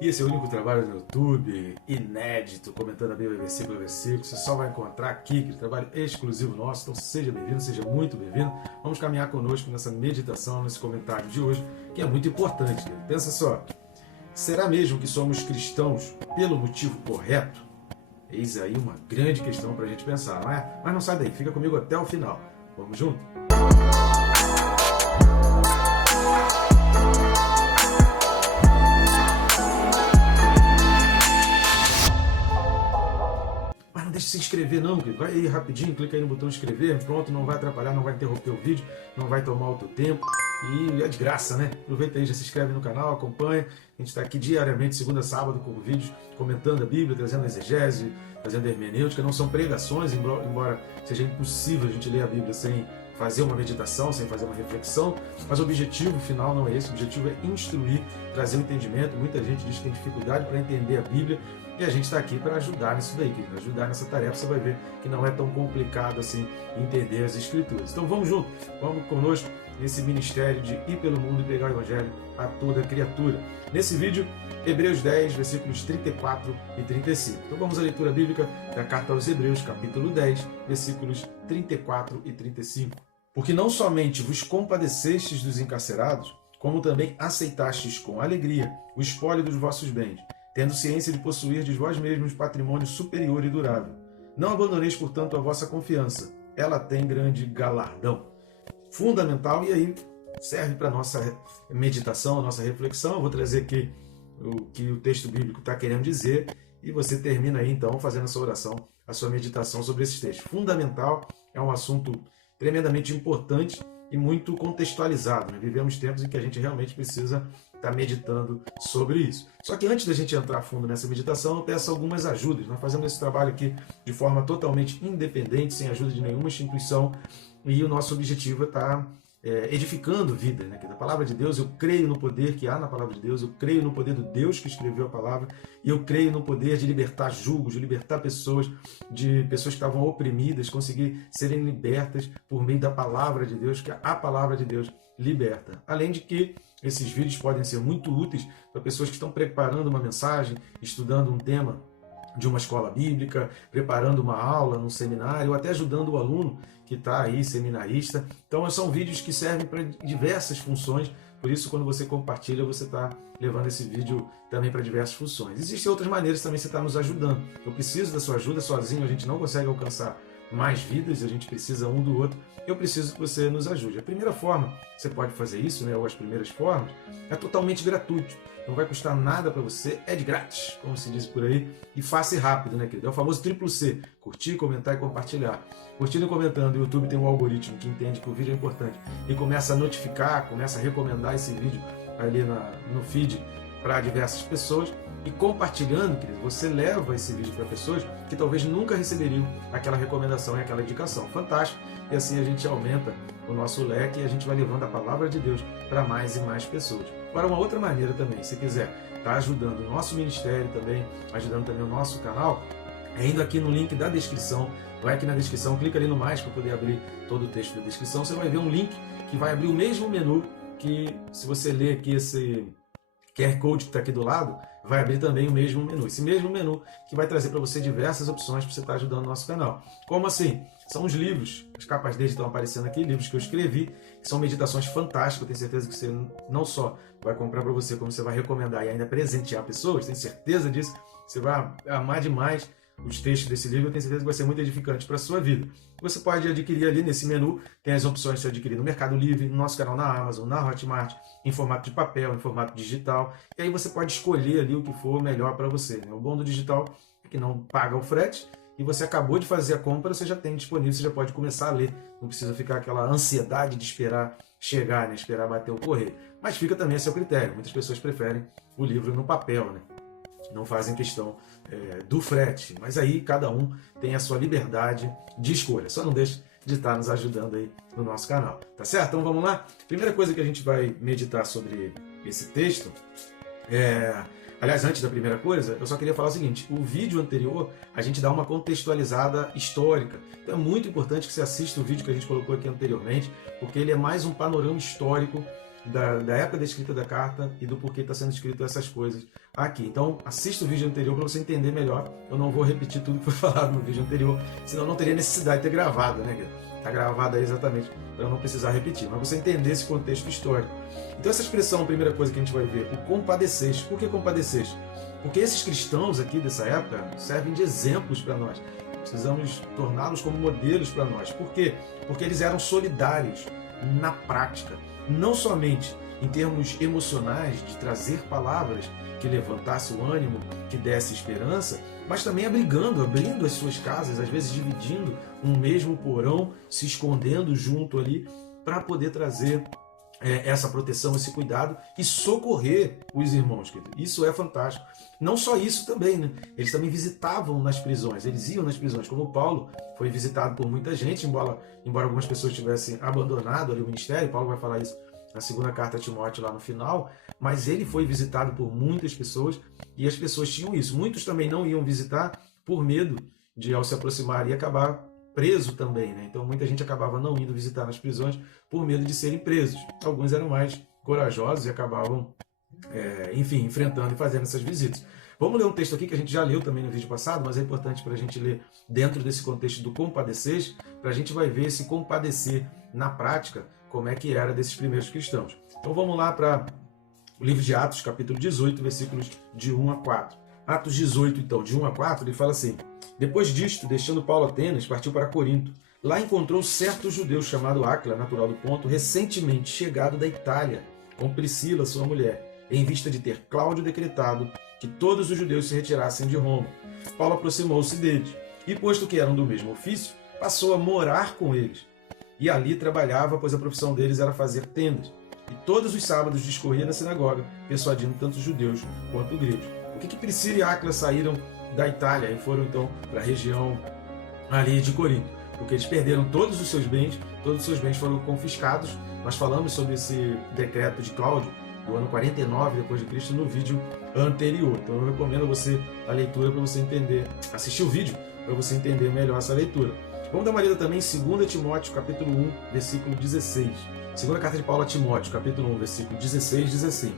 E esse é o único trabalho no YouTube, inédito, comentando a Bíblia versículo a versículo. Você só vai encontrar aqui, que é um trabalho exclusivo nosso. Então seja bem-vindo, seja muito bem-vindo. Vamos caminhar conosco nessa meditação, nesse comentário de hoje, que é muito importante. Pensa só, será mesmo que somos cristãos pelo motivo correto? Eis aí uma grande questão para a gente pensar, não é? Mas não sai daí, fica comigo até o final. Vamos junto? Não deixe de se inscrever não, querido. Vai aí rapidinho, clica aí no botão inscrever, pronto, não vai atrapalhar, não vai interromper o vídeo, não vai tomar o teu tempo e é de graça, né? Aproveita aí, já se inscreve no canal, acompanha. A gente está aqui diariamente, segunda a sábado, com vídeos comentando a Bíblia, trazendo exegese, trazendo hermenêutica. Não são pregações, embora seja impossível a gente ler a Bíblia sem fazer uma meditação, sem fazer uma reflexão, mas o objetivo final não é esse, o objetivo é instruir, trazer um entendimento. Muita gente diz que tem dificuldade para entender a Bíblia, e a gente está aqui para ajudar nisso daí, querido, ajudar nessa tarefa. Você vai ver que não é tão complicado assim entender as Escrituras. Então vamos junto, vamos conosco nesse ministério de ir pelo mundo e pregar o Evangelho a toda criatura. Nesse vídeo, Hebreus 10, versículos 34 e 35. Então vamos à leitura bíblica da carta aos Hebreus, capítulo 10, versículos 34 e 35. Porque não somente vos compadecestes dos encarcerados, como também aceitastes com alegria o espólio dos vossos bens, tendo ciência de possuirdes vós mesmos patrimônio superior e durável. Não abandoneis, portanto, a vossa confiança, ela tem grande galardão. Fundamental, e aí serve para a nossa meditação, a nossa reflexão. Eu vou trazer aqui o que o texto bíblico está querendo dizer, e você termina aí então fazendo a sua oração, a sua meditação sobre esses textos. Fundamental, é um assunto tremendamente importante e muito contextualizado, né? Vivemos tempos em que a gente realmente precisa estar meditando sobre isso. Só que antes da gente entrar a fundo nessa meditação, eu peço algumas ajudas. Nós fazemos esse trabalho aqui de forma totalmente independente, sem ajuda de nenhuma instituição, e o nosso objetivo é estar edificando vida, né? Da palavra de Deus. Eu creio no poder que há na palavra de Deus, eu creio no poder do Deus que escreveu a palavra, e eu creio no poder de libertar julgos, de libertar pessoas, de pessoas que estavam oprimidas, conseguir serem libertas por meio da palavra de Deus, que a palavra de Deus liberta. Além de que esses vídeos podem ser muito úteis para pessoas que estão preparando uma mensagem, estudando um tema de uma escola bíblica, preparando uma aula num seminário, ou até ajudando o aluno que está aí, seminarista. Então são vídeos que servem para diversas funções, por isso quando você compartilha, você está levando esse vídeo também para diversas funções. Existem outras maneiras também, você está nos ajudando. Eu preciso da sua ajuda, sozinho a gente não consegue alcançar mais vidas, a gente precisa um do outro. Eu preciso que você nos ajude. A primeira forma que você pode fazer isso, né, ou as primeiras formas, é totalmente gratuito. Não vai custar nada para você, é de grátis, como se diz por aí, e fácil e rápido, né, querido? É o famoso triplo C: curtir, comentar e compartilhar. Curtindo e comentando, o YouTube tem um algoritmo que entende que o vídeo é importante e começa a notificar, começa a recomendar esse vídeo ali no feed para diversas pessoas. E compartilhando, querido, você leva esse vídeo para pessoas que talvez nunca receberiam aquela recomendação e aquela indicação. Fantástico! E assim a gente aumenta o nosso leque e a gente vai levando a palavra de Deus para mais e mais pessoas. Agora, uma outra maneira também, se quiser estar ajudando o nosso ministério também, ajudando também o nosso canal, é indo aqui no link da descrição. Vai aqui na descrição, clica ali no mais para poder abrir todo o texto da descrição. Você vai ver um link que vai abrir o mesmo menu que, se você ler aqui esse QR Code que está aqui do lado, vai abrir também o mesmo menu. Esse mesmo menu que vai trazer para você diversas opções para você estar ajudando o nosso canal. Como assim? São os livros, as capas deles estão aparecendo aqui, livros que eu escrevi, que são meditações fantásticas. Eu tenho certeza que você não só vai comprar para você, como você vai recomendar e ainda presentear pessoas, tenho certeza disso. Você vai amar demais os textos desse livro, eu tenho certeza que vai ser muito edificante para a sua vida. Você pode adquirir ali nesse menu, tem as opções de você adquirir no Mercado Livre, no nosso canal na Amazon, na Hotmart, em formato de papel, em formato digital, e aí você pode escolher ali o que for melhor para você, né? O bom do digital é que não paga o frete, e você acabou de fazer a compra, você já tem disponível, você já pode começar a ler, não precisa ficar aquela ansiedade de esperar chegar, né? Esperar bater o correio. Mas fica também a seu critério, muitas pessoas preferem o livro no papel, né? Não fazem questão do frete, mas aí cada um tem a sua liberdade de escolha. Só não deixe de estar nos ajudando aí no nosso canal, tá certo? Então vamos lá? Primeira coisa que a gente vai meditar sobre esse texto aliás, antes da primeira coisa, eu só queria falar o seguinte: o vídeo anterior a gente dá uma contextualizada histórica, então é muito importante que você assista o vídeo que a gente colocou aqui anteriormente, porque ele é mais um panorama histórico da época da escrita da carta e do porquê está sendo escrito essas coisas aqui. Então, assista o vídeo anterior para você entender melhor. Eu não vou repetir tudo que foi falado no vídeo anterior, senão não teria necessidade de ter gravado, né? Está gravado aí exatamente para eu não precisar repetir, mas você entender esse contexto histórico. Então, essa expressão, a primeira coisa que a gente vai ver, o compadeceste. Por que compadeceste? Porque esses cristãos aqui dessa época servem de exemplos para nós. Precisamos torná-los como modelos para nós. Por quê? Porque eles eram solidários na prática, não somente em termos emocionais, de trazer palavras que levantasse o ânimo, que desse esperança, mas também abrindo as suas casas, às vezes dividindo um mesmo porão, se escondendo junto ali, para poder trazer essa proteção, esse cuidado e socorrer os irmãos. Isso é fantástico. Não só isso também, né? Eles também visitavam nas prisões, eles iam nas prisões, como Paulo foi visitado por muita gente, embora algumas pessoas tivessem abandonado ali o ministério. Paulo vai falar isso na segunda carta a Timóteo lá no final, mas ele foi visitado por muitas pessoas e as pessoas tinham isso. Muitos também não iam visitar por medo de, ao se aproximar, e acabar preso também, né? Então muita gente acabava não indo visitar nas prisões por medo de serem presos. Alguns eram mais corajosos e acabavam, enfim, enfrentando e fazendo essas visitas. Vamos ler um texto aqui que a gente já leu também no vídeo passado, mas é importante para a gente ler dentro desse contexto do compadecer, para a gente vai ver esse compadecer na prática, como é que era desses primeiros cristãos. Então vamos lá para o livro de Atos, capítulo 18, versículos de 1 a 4. Atos 18, então, de 1 a 4, ele fala assim: depois disto, deixando Paulo Atenas, partiu para Corinto. Lá encontrou certo judeu chamado Áquila, natural do Ponto, recentemente chegado da Itália, com Priscila, sua mulher, em vista de ter Cláudio decretado que todos os judeus se retirassem de Roma. Paulo aproximou-se deles, e posto que eram do mesmo ofício, passou a morar com eles. E ali trabalhava, pois a profissão deles era fazer tendas. E todos os sábados discorria na sinagoga, persuadindo tanto os judeus quanto os gregos. Por que Priscila e Áquila saíram da Itália e foram então para a região ali de Corinto? Porque eles perderam todos os seus bens foram confiscados. Nós falamos sobre esse decreto de Cláudio do ano 49 depois de Cristo no vídeo anterior. Então eu recomendo você a leitura para você entender, assistir o vídeo para você entender melhor essa leitura. Vamos dar uma lida também em 2 Timóteo, capítulo 1, versículo 16. Segunda carta de Paulo a Timóteo, capítulo 1, versículo 16, diz assim: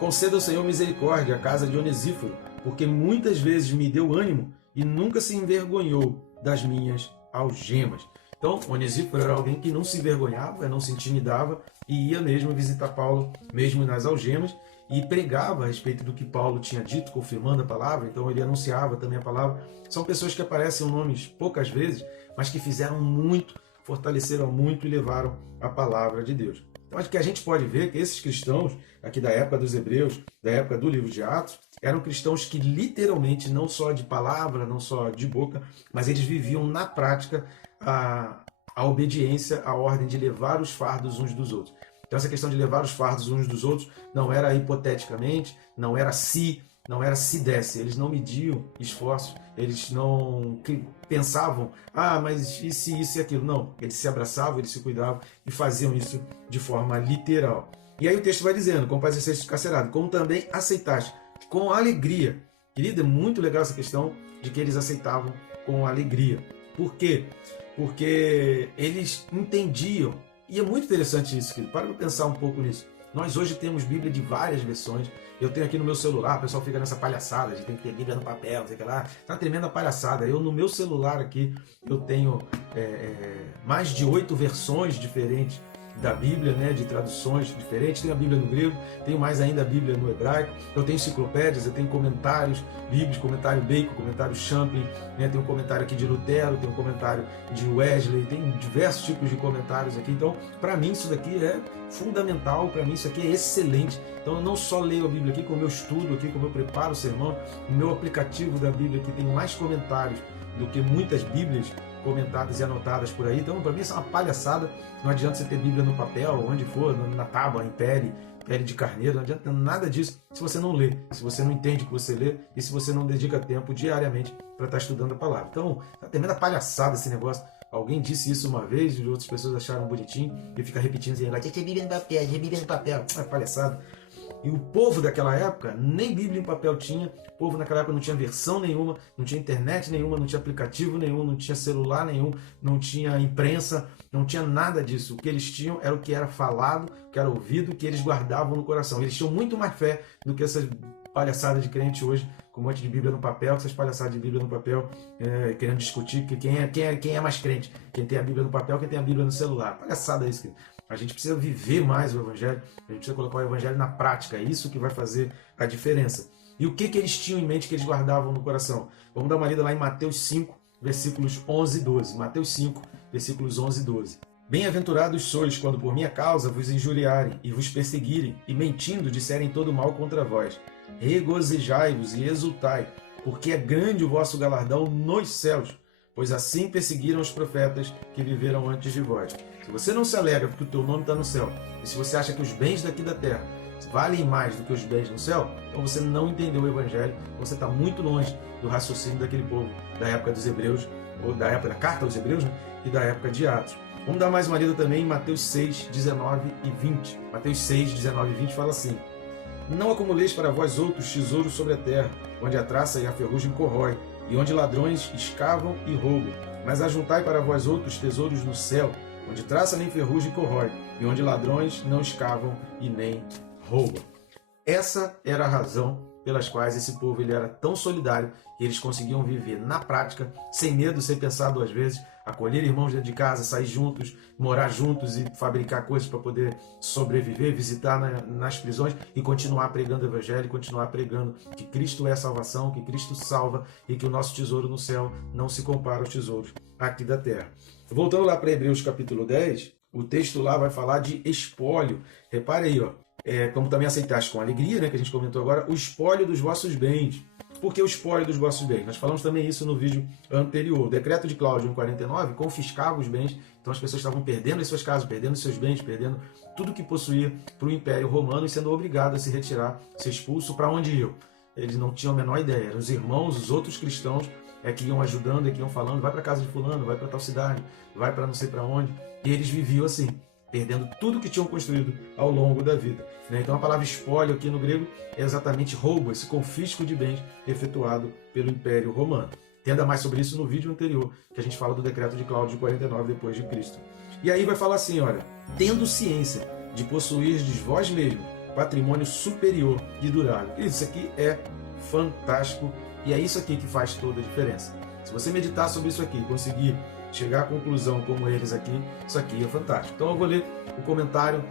conceda ao Senhor misericórdia à casa de Onesíforo, porque muitas vezes me deu ânimo e nunca se envergonhou das minhas algemas. Então, Onesíforo era alguém que não se envergonhava, não se intimidava e ia mesmo visitar Paulo, mesmo nas algemas, e pregava a respeito do que Paulo tinha dito, confirmando a palavra. Então ele anunciava também a palavra. São pessoas que aparecem em nomes poucas vezes, mas que fizeram muito, fortaleceram muito e levaram a palavra de Deus. Então acho que a gente pode ver que esses cristãos, aqui da época dos Hebreus, da época do livro de Atos, eram cristãos que literalmente, não só de palavra, não só de boca, mas eles viviam na prática a obediência, a ordem de levar os fardos uns dos outros. Então essa questão de levar os fardos uns dos outros não era hipoteticamente, não era se desse. Eles não mediam esforços, eles não pensavam, mas e se isso e aquilo. Não, eles se abraçavam, eles se cuidavam e faziam isso de forma literal. E aí o texto vai dizendo: compadeceste descarcerado, como também aceitaste com alegria. Querida, é muito legal essa questão de que eles aceitavam com alegria. Por quê? Porque eles entendiam. E é muito interessante isso, querido. Para pensar um pouco nisso. Nós hoje temos Bíblia de várias versões. Eu tenho aqui no meu celular, o pessoal fica nessa palhaçada de tem que ter Bíblia no papel, não sei o que lá. Tá uma tremenda palhaçada. Eu, no meu celular aqui, eu tenho mais de 8 versões diferentes da Bíblia, né, de traduções diferentes. Tenho a Bíblia no grego, tenho mais ainda a Bíblia no hebraico. Eu tenho enciclopédias, eu tenho comentários bíblicos, comentário Bacon, comentário Champlin, né, tem um comentário aqui de Lutero, tem um comentário de Wesley, tem diversos tipos de comentários aqui. Então, para mim isso daqui é fundamental, para mim isso aqui é excelente. Então eu não só leio a Bíblia aqui, como eu estudo aqui, como eu preparo o sermão. O meu aplicativo da Bíblia aqui tem mais comentários do que muitas Bíblias comentadas e anotadas por aí. Então, para mim, isso é uma palhaçada. Não adianta você ter Bíblia no papel, onde for, na tábua, em pele de carneiro, não adianta nada disso se você não lê, se você não entende o que você lê e se você não dedica tempo diariamente para estar estudando a palavra. Então, tá tremenda palhaçada esse negócio. Alguém disse isso uma vez e outras pessoas acharam bonitinho e fica repetindo, dizendo: tinha Bíblia no papel, tinha Bíblia no papel. É palhaçada. E o povo daquela época, nem Bíblia em papel tinha, o povo naquela época não tinha versão nenhuma, não tinha internet nenhuma, não tinha aplicativo nenhum, não tinha celular nenhum, não tinha imprensa, não tinha nada disso. O que eles tinham era o que era falado, o que era ouvido, o que eles guardavam no coração. Eles tinham muito mais fé do que essas palhaçadas de crente hoje, com um monte de Bíblia no papel, essas palhaçadas de Bíblia no papel, querendo discutir quem é mais crente, quem tem a Bíblia no papel, quem tem a Bíblia no celular. Palhaçada isso, querido. A gente precisa viver mais o Evangelho, a gente precisa colocar o Evangelho na prática, é isso que vai fazer a diferença. E o que eles tinham em mente, que eles guardavam no coração? Vamos dar uma lida lá em Mateus 5, versículos 11 e 12. Mateus 5, versículos 11 e 12. Bem-aventurados sois quando por minha causa vos injuriarem e vos perseguirem, e mentindo disserem todo mal contra vós. Regozijai-vos e exultai, porque é grande o vosso galardão nos céus, pois assim perseguiram os profetas que viveram antes de vós. Se você não se alegra porque o teu nome está no céu, e se você acha que os bens daqui da terra valem mais do que os bens no céu, então você não entendeu o Evangelho, você está muito longe do raciocínio daquele povo da época dos Hebreus, ou da época da carta aos Hebreus, né? E da época de Atos. Vamos dar mais uma lida também em Mateus 6, 19 e 20. Mateus 6, 19 e 20 fala assim: não acumuleis para vós outros tesouros sobre a terra, onde a traça e a ferrugem corrói, e onde ladrões escavam e roubam. Mas ajuntai para vós outros tesouros no céu, onde traça nem ferrugem corrói, e onde ladrões não escavam e nem roubam. Essa era a razão pelas quais esse povo ele era tão solidário, que eles conseguiam viver na prática, sem medo, sem pensar duas vezes, acolher irmãos dentro de casa, sair juntos, morar juntos e fabricar coisas para poder sobreviver, visitar nas prisões e continuar pregando o Evangelho, continuar pregando que Cristo é a salvação, que Cristo salva e que o nosso tesouro no céu não se compara aos tesouros aqui da terra. Voltando lá para Hebreus capítulo 10, o texto lá vai falar de espólio. Repare aí, ó, como também aceitaste com alegria, né, que a gente comentou agora, o espólio dos vossos bens. Por que o espólio dos vossos bens? Nós falamos também isso no vídeo anterior. O decreto de Cláudio 1,49 confiscava os bens, então as pessoas estavam perdendo as suas casas, perdendo os seus bens, perdendo tudo que possuía para o Império Romano e sendo obrigado a se retirar, ser expulso. Para onde iam? Eles não tinham a menor ideia. Eram os irmãos, os outros cristãos que iam ajudando, que iam falando, vai para casa de fulano, vai para tal cidade, vai para não sei para onde. E eles viviam assim, perdendo tudo que tinham construído ao longo da vida. Então a palavra espólio aqui no grego é exatamente roubo, esse confisco de bens efetuado pelo Império Romano. Entenda mais sobre isso no vídeo anterior, que a gente fala do decreto de Cláudio 49 depois de Cristo. E aí vai falar assim, olha, tendo ciência de possuirdes vós mesmos patrimônio superior e durável. Isso aqui é fantástico e é isso aqui que faz toda a diferença. Se você meditar sobre isso aqui, conseguir chegar à conclusão como eles aqui, isso aqui é fantástico. Então eu vou ler o comentário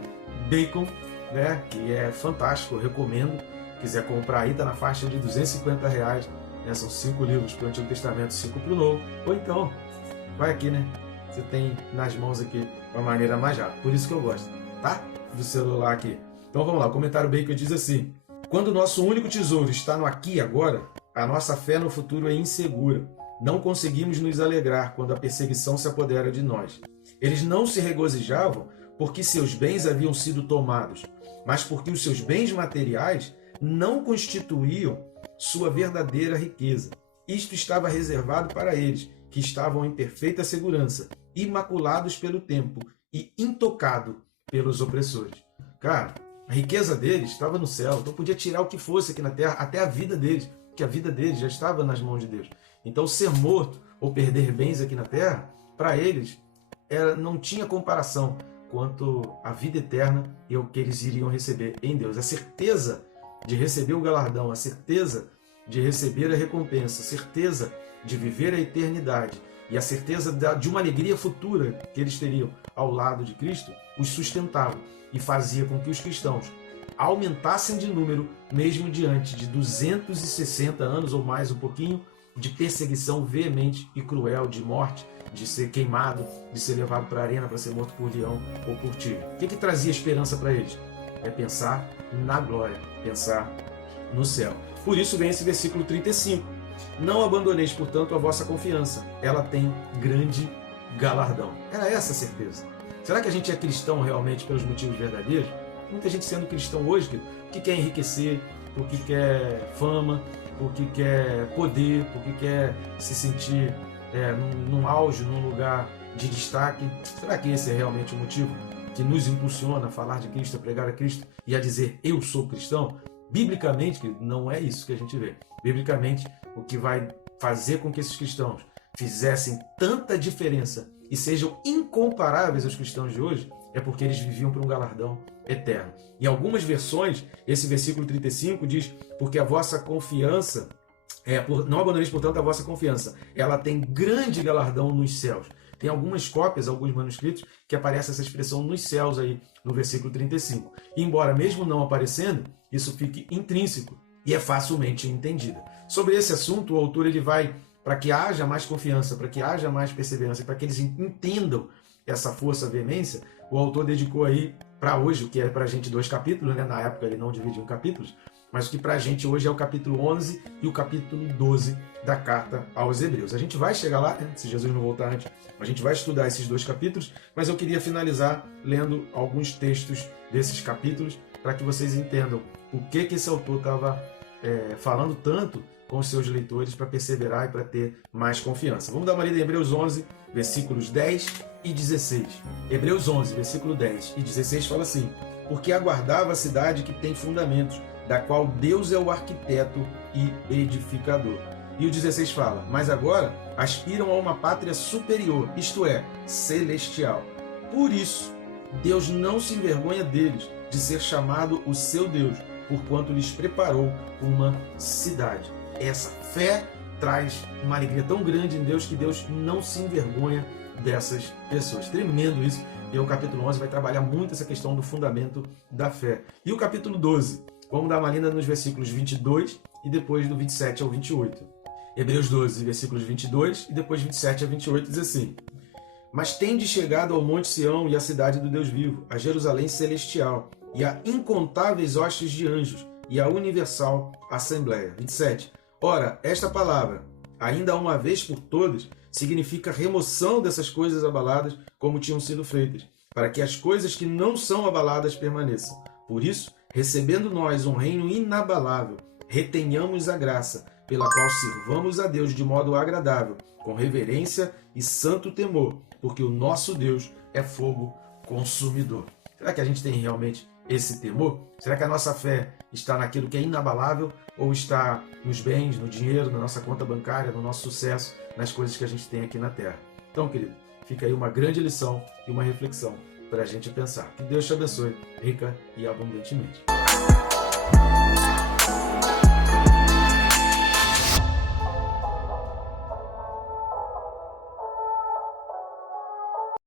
Bacon, né, que é fantástico, eu recomendo. Quiser comprar aí, está na faixa de R$250, né, são 5 livros para o Antigo Testamento, 5 para o Novo. Ou então, vai aqui, né? Você tem nas mãos aqui de uma maneira mais rápida. Por isso que eu gosto, tá? Do celular aqui. Então vamos lá, o comentário Bacon diz assim: quando o nosso único tesouro está no aqui e agora, a nossa fé no futuro é insegura. Não conseguimos nos alegrar quando a perseguição se apodera de nós. Eles não se regozijavam porque seus bens haviam sido tomados, mas porque os seus bens materiais não constituíam sua verdadeira riqueza. Isto estava reservado para eles, que estavam em perfeita segurança, imaculados pelo tempo e intocado pelos opressores. Cara, a riqueza deles estava no céu, então podia tirar o que fosse aqui na terra, até a vida deles, porque a vida deles já estava nas mãos de Deus. Então ser morto ou perder bens aqui na terra, para eles, não tinha comparação quanto à vida eterna e ao que eles iriam receber em Deus. A certeza de receber o galardão, a certeza de receber a recompensa, a certeza de viver a eternidade e a certeza de uma alegria futura que eles teriam ao lado de Cristo, os sustentava e fazia com que os cristãos aumentassem de número, mesmo diante de 260 anos ou mais um pouquinho de perseguição veemente e cruel, de morte, de ser queimado, de ser levado para a arena para ser morto por leão ou por tigre. O que trazia esperança para eles? É pensar na glória, pensar no céu. Por isso vem esse versículo 35. Não abandoneis, portanto, a vossa confiança. Ela tem grande galardão. Era essa a certeza. Será que a gente é cristão realmente pelos motivos verdadeiros? Muita gente sendo cristão hoje que quer enriquecer, porque quer fama, porque quer poder, porque quer se sentir num auge, num lugar de destaque. Será que esse é realmente o motivo? que nos impulsiona a falar de Cristo, a pregar a Cristo e a dizer eu sou cristão, biblicamente, querido, não é isso que a gente vê. Biblicamente, o que vai fazer com que esses cristãos fizessem tanta diferença e sejam incomparáveis aos cristãos de hoje é porque eles viviam por um galardão eterno. Em algumas versões, esse versículo 35 diz: porque a vossa confiança, não abandoneis, portanto, a vossa confiança, ela tem grande galardão nos céus. Tem algumas cópias, alguns manuscritos, que aparece essa expressão nos céus aí, no versículo 35. E embora mesmo não aparecendo, isso fique intrínseco e é facilmente entendida. Sobre esse assunto, o autor ele vai, para que haja mais confiança, para que haja mais perseverança, para que eles entendam essa força, veemência, o autor dedicou aí, para hoje, o que é para a gente 2 capítulos, né? Na época ele não dividiu em capítulos, mas o que para a gente hoje é o capítulo 11 e o capítulo 12 da carta aos Hebreus. A gente vai chegar lá, né? Se Jesus não voltar antes, a gente vai estudar esses 2 capítulos, mas eu queria finalizar lendo alguns textos desses capítulos para que vocês entendam o que esse autor estava falando tanto com os seus leitores para perseverar e para ter mais confiança. Vamos dar uma lida em Hebreus 11, versículos 10 e 16. Hebreus 11, versículo 10 e 16 fala assim: porque aguardava a cidade que tem fundamentos, da qual Deus é o arquiteto e edificador. E o 16 fala: mas agora aspiram a uma pátria superior, isto é, celestial. Por isso, Deus não se envergonha deles, de ser chamado o seu Deus, porquanto lhes preparou uma cidade. Essa fé traz uma alegria tão grande em Deus que Deus não se envergonha dessas pessoas. Tremendo isso. E o capítulo 11 vai trabalhar muito essa questão do fundamento da fé. E o capítulo 12? Vamos dar uma lida nos versículos 22 e depois do 27 ao 28. Hebreus 12, versículos 22 e depois 27 a 28 diz assim: mas tendes chegado ao monte Sião e à cidade do Deus vivo, a Jerusalém celestial, e a incontáveis hostes de anjos, e a universal assembleia. 27. Ora, esta palavra, ainda uma vez por todas, significa remoção dessas coisas abaladas como tinham sido feitas, para que as coisas que não são abaladas permaneçam. Por isso, recebendo nós um reino inabalável, retenhamos a graça, pela qual sirvamos a Deus de modo agradável, com reverência e santo temor, porque o nosso Deus é fogo consumidor. Será que a gente tem realmente esse temor? Será que a nossa fé está naquilo que é inabalável ou está nos bens, no dinheiro, na nossa conta bancária, no nosso sucesso, nas coisas que a gente tem aqui na Terra? Então, querido, fica aí uma grande lição e uma reflexão para a gente pensar. Que Deus te abençoe rica e abundantemente.